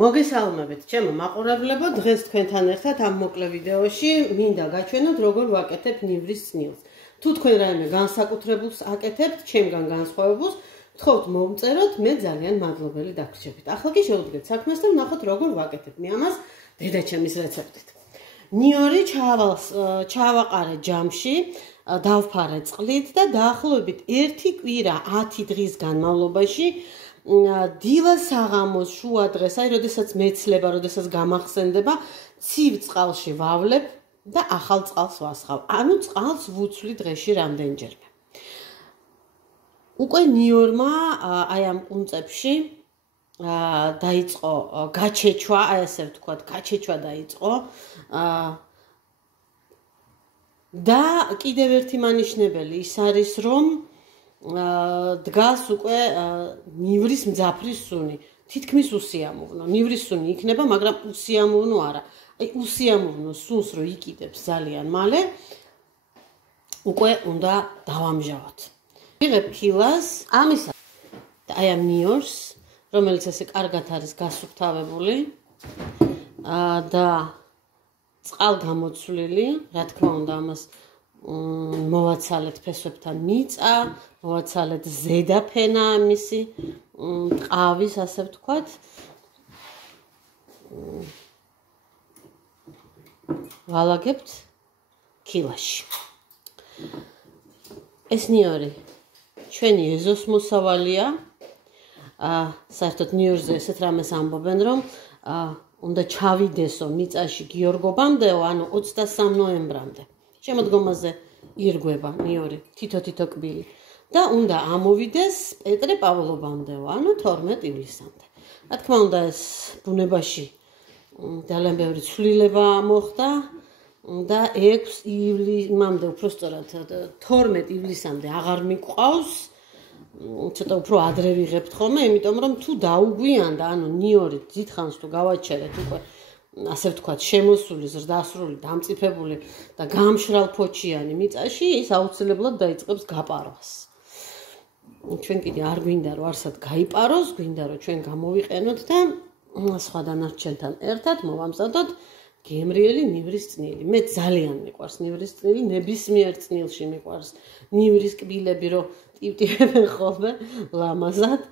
მოგესალმებით, ჩემო მაყურებლებო, დღეს თქვენთან ერთად ამ მოკლე ვიდეოში მინდა გაჩვენოთ, როგორ ვაკეთებ ნივრის წნილს. თუ თქვენ რაიმე განსაკუთრებულს აკეთებთ, ჩემგან განსხვავებულს, გთხოვთ მომწეროთ, მე ძალიან მადლობელი დაგვრჩებით. ახლა კი შევუდგეთ საქმეს და ვნახოთ, როგორ ვაკეთებ მე ამას დედაჩემის რეცეპტით. ნიორი ჩავაყარე ჯამში, დავფარე წყლით და დაახლოებით 1 კვირა 10 დღის განმავლობაში დილა საღამოს შუა დღეს, აი, როდესაც მეცლება, როდესაც გამახსენდება, ცივ წყალში ვავლებ და ახალ წყალს ვასხავ. ანუ წყალს ვუცვლი დღეში რამდენჯერმე. უკვე ნიორმა აი ამ ყუნწებში დაიწყო გაჩეჩვა, აი ასე ვთქვათ, გაჩეჩვა დაიწყო. და კიდევ ერთი მანიშნებელი ის არის, რომ დგას უკვე ნივრის მძაფრის სუნი. თითქმის უსიამოვნო. ნივრის სუნი იქნება, მაგრამ უსიამოვნო არა. აი უსიამოვნო სუნს რო იკიდებს ძალიან მალე, უკვე უნდა დავამჟავოთ. ვიღებ ქილას, ამისა და აი ამ ნიორს, რომელიც ესე კარგად არის გასუფთავებული და წყალგამოცვლილი, რა თქმა უნდა, ამას მოვაცალეთ ფესვებთან მიწა, მოვაცალეთ ზედა ფენა მისი, ტყავის, ასე ვთქვათ. ვალაგებთ ქილაში. ეს ნიორი ჩვენი ეზოს მოსავალია. საერთოდ ნიორზე ესეთ რამეს ამბობენ, რომ უნდა ჩავიდესო მიწაში გიორგობამდეო, ანუ 23 ნოემბრამდე. შემოდგომაზე ირგვება ნიორი, თითო კბილი და უნდა ამოვიდეს პეტრე პავლობამდეო, ანუ 12 ივლისამდე. რა თქმა უნდა, ეს ბუნებაში ძალიან ბევრი ცვლილება მოხდა და 6 ივლისამდე, უფრო სწორად 12 ივლისამდე აღარ მიყვავს. ცოტა უფრო ადრე ვიღებთ ხოლმე, იმიტომ რომ თუ დაუგვიანდა, ანუ ნიორი დიდხანს თუ გავაჩერეთ უკვე ასე ვთქვათ, შემოსული, ზრდასრული, დამწიფებული და გამშრალ ფოჩიანი მიწაში, ის აუცილებლად დაიწყებს გაპარვას. ჩვენ კიდე არ გვინდა რომ არსად გაიპაროს, გვინდა რომ ჩვენ გამოვიყენოთ და სხვა დანარჩენთან ერთად მოვამზადოთ გემრიელი ნივრის წნილი. მე ძალიან მიყვარს ნივრის წნილი, ნებისმიერ წნილში მიყვარს ნივრის კბილები, რომ ტივტივებენ ხოლმე ლამაზად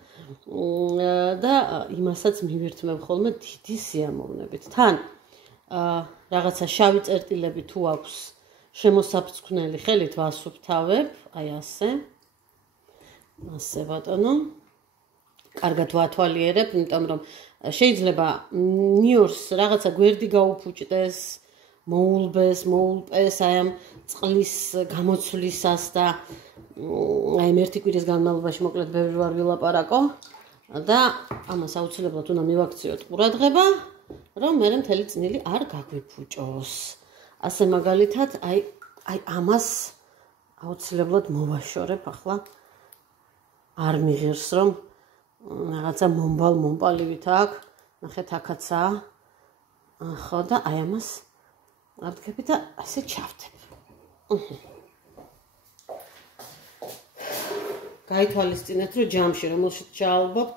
და იმასაც მივირთმევ ხოლმე დიდი სიამოვნებით. თან რაღაცა შავი წერტილები თუ აქვს შემოსაფრთხნელი, ხელით ვასუფთავებ, აი ასე. ასე ბატონო. კარგად ვათვალიერებ, იმიტომ რომ შეიძლება ნიორს რაღაცა გვერდი გაუფუჭდეს, მოულბეს, მოულპეს აი ამ წყლის გამოცვლისას და აი 1 კვირის განმავლობაში მოკლედ ბევრი ვარ ვილაპარაკო და ამას აუცილებლად უნდა მივაქციოთ ყურადღება, რომ მე მთელი წნილი არ გაგვიფუჭოს. ასე მაგალითად, აი ამას აუცილებლად მოვაშორებ ახლა. არ მიღირს, რომ რაღაცა მომპალივით აქვს, ნახეთ აქაცაა. ხო და აი ამას ავდგები და ასე ჩავდებ. გაითვალისწინეთ, რომ ჯამში, რომელშიც ჩაალბობთ,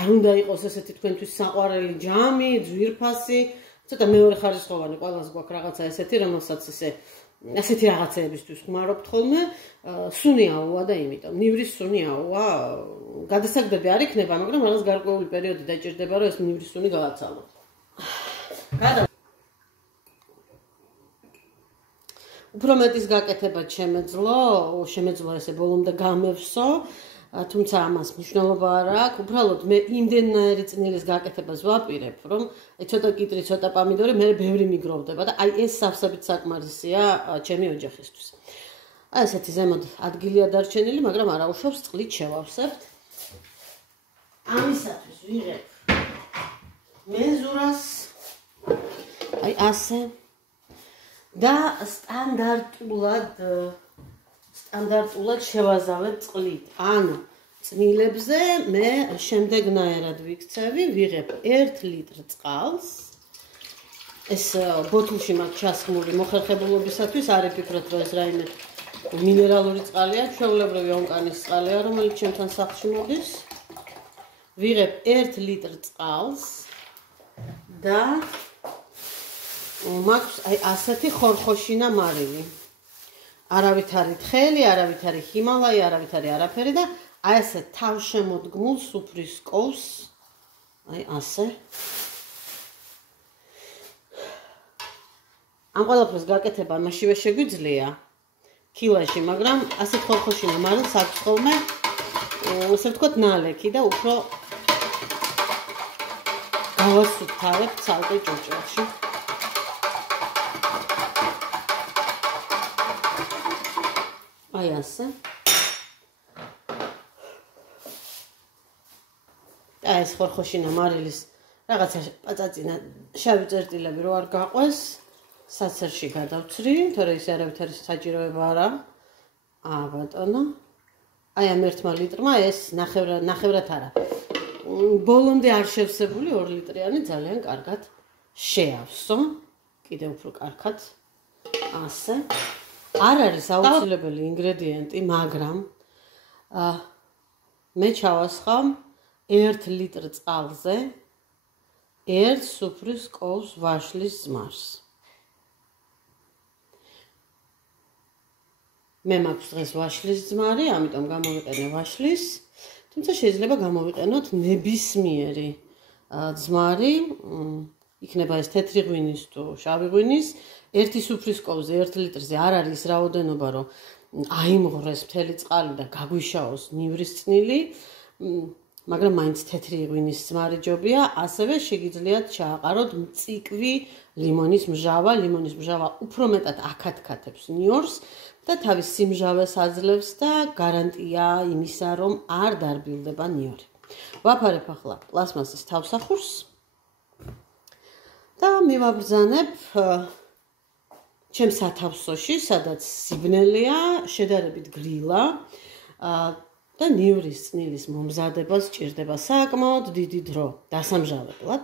არ უნდა იყოს ესეთი თქვენთვის საყვარელი ჯამი, ძვირფასი, ცოტა მეორეხარისხოვანი, ყველას გვაქვს რაღაცა ესეთი, რომელსაც ასეთი რაღაცეებისთვის ხმარობთ ხოლმე, სუნი აუვა და იმიტომ, ნივრის სუნი აუვა, გადასაგდები არ იქნება, მაგრამ რაღაც გარკვეული პერიოდი დაჭირდება, რომ ეს ნივრის სუნი გააცალოთ. უფრო მეტის გაკეთება შემეძლო ესე ბოლომდე გამევსო, თუმცა ამას მნიშვნელობა არ აქვს. უბრალოდ მე იმდენნაირი წნილის გაკეთებას ვაპირებ, რომ ცოტა კიტრი, ცოტა პამიდორი, მე ბევრი მიგროვდება და აი ეს სავსებით საკმარისია ჩემი ოჯახისთვის. აი ესეთი ზემოთ ადგილია დარჩენილი, მაგრამ არ აუშვებს, წყლით შევავსებთ. ამისათვის ვიღებ მეზურას, აი ასე. და სტანდარტულად შევაზავებ წყლით. ანუ წნილებზე მე შემდეგნაირად ვიქცევი, ვიღებ 1 ლიტრ წყალს. ეს ბოთლში მაქვს ჩასხმული მოხერხებულობისათვის, არ იფიქროთ, რომ ეს რაიმე მინერალური წყალია, ჩვეულებრივი ონკანის წყალია, რომელიც ჩემთან სახლში მოდის. ვიღებ 1 ლიტრ წყალს და მაქვს აი ასეთი ხორხოშინა მარილი. არავით არის თხელი, არავით არის ჰიმალაი, არავით არის არაფერი და აი ესე თავშემოდგმულ სუფრის კოვს აი ასე. ამ ყველაფერს გაკეთება მაშინვე შეგვიძლია კილაში, მაგრამ ასეთ ხორხოშინა მარილს აქვს ხოლმე ასე ვთქვათ ნალექი და უფრო გავასუფთავებთ ცალკე ჭურჭელში. აი ასე. აი ეს ხორხოშინა მარილის რაღაცა პაწაწინა შავი წერტილები რო არ გაყვეს, საცერში გადავცრი, თორე ის არავით არის საჭიროება არა. ბატონო. აი ამ 1 ლიტრმა ეს ნახევრად არა. ბოლომდე არ შევსებული 2 ლიტრიანი ძალიან კარგად შეავსო. კიდევ უფრო კარგად. ასე. არ არის აუცილებელი ინგრედიენტი, მაგრამ მე ჩავასხავ 1 ლიტრ წყალზე 1 სუფრის კოვს ვაშლის ზმარს. მე მაქვს დღეს ვაშლის ზმარი, ამიტომ გამოვიყენე ვაშლის, თუმცა შეიძლება გამოვიყენოთ ნებისმიერი ზმარი, იქნება ეს თეთრი ღვინის თუ შავი ღვინის, 1 სუფრის კოვზე 1 litrზე არ არის რაოდენობა, რომ აიმღრეს მთელი წყალი და გაგვიშაოს ნივრის წნილი, მაგრამ მაინც თეთრი ღვინის ზმარი ჯობია, ასევე შეგიძლიათ ჩააყაროთ მწიკვი ლიმონის მჟავა, ლიმონის მჟავა უფრო მეტად აკათქათებს ნიორს და თავის სიმჟავეს აძლევს და გარანტია იმისა, რომ არ დარბილდება ნიორი. ვაფარებ ახლა პლასმასის თავსახურს და მივაბრძანებ ჩემს სათავსოში, სადაც სიბნელეა, შედარებით გრილა და ნივრის წნილის მომზადებას სჭირდება საკმაოდ დიდი დრო დასამჟავებლად.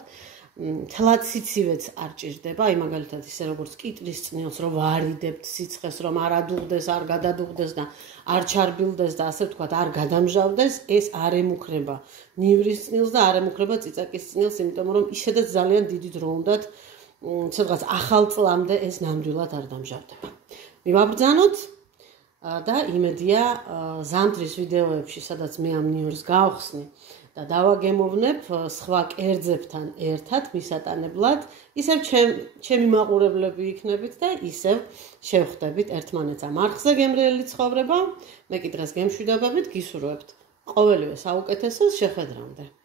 თლად სიცივეც არ ჭირდება, აი მაგალითად ისე როგორც კიტრის წნილს რომ ვარიდებთ სიცხეს, რომ არ ადუღდეს, არ გადადუღდეს და არ ჩარბილდეს და ასე ვთქვათ, არ გადამჟავდეს, ეს არ ემუქრება ნივრის წნილს და არ ემუქრება წიწაკის წნილს, იმიტომ რომ ისედაც ძალიან დიდი დრო უნდათ სადღაც ახალ წლამდე ეს ნამდვილად არ დამჟავდება. მივაბრძანოთ და იმედია ზამთრის ვიდეოებში, სადაც მე ამ ნიორს გავხსნი და დავაგემოვნებ სხვა კერძებთან ერთად მისატანებლად, ისევ ჩემი მაყურებლები იქნებით და ისევ შევხვდებით ერთმანეთს ამ არხზე გემრიელი ცხოვრება. მე კი დღეს გემშვიდობებით გისურვებთ ყოველივე საუკეთესოს შეხვედრამდე.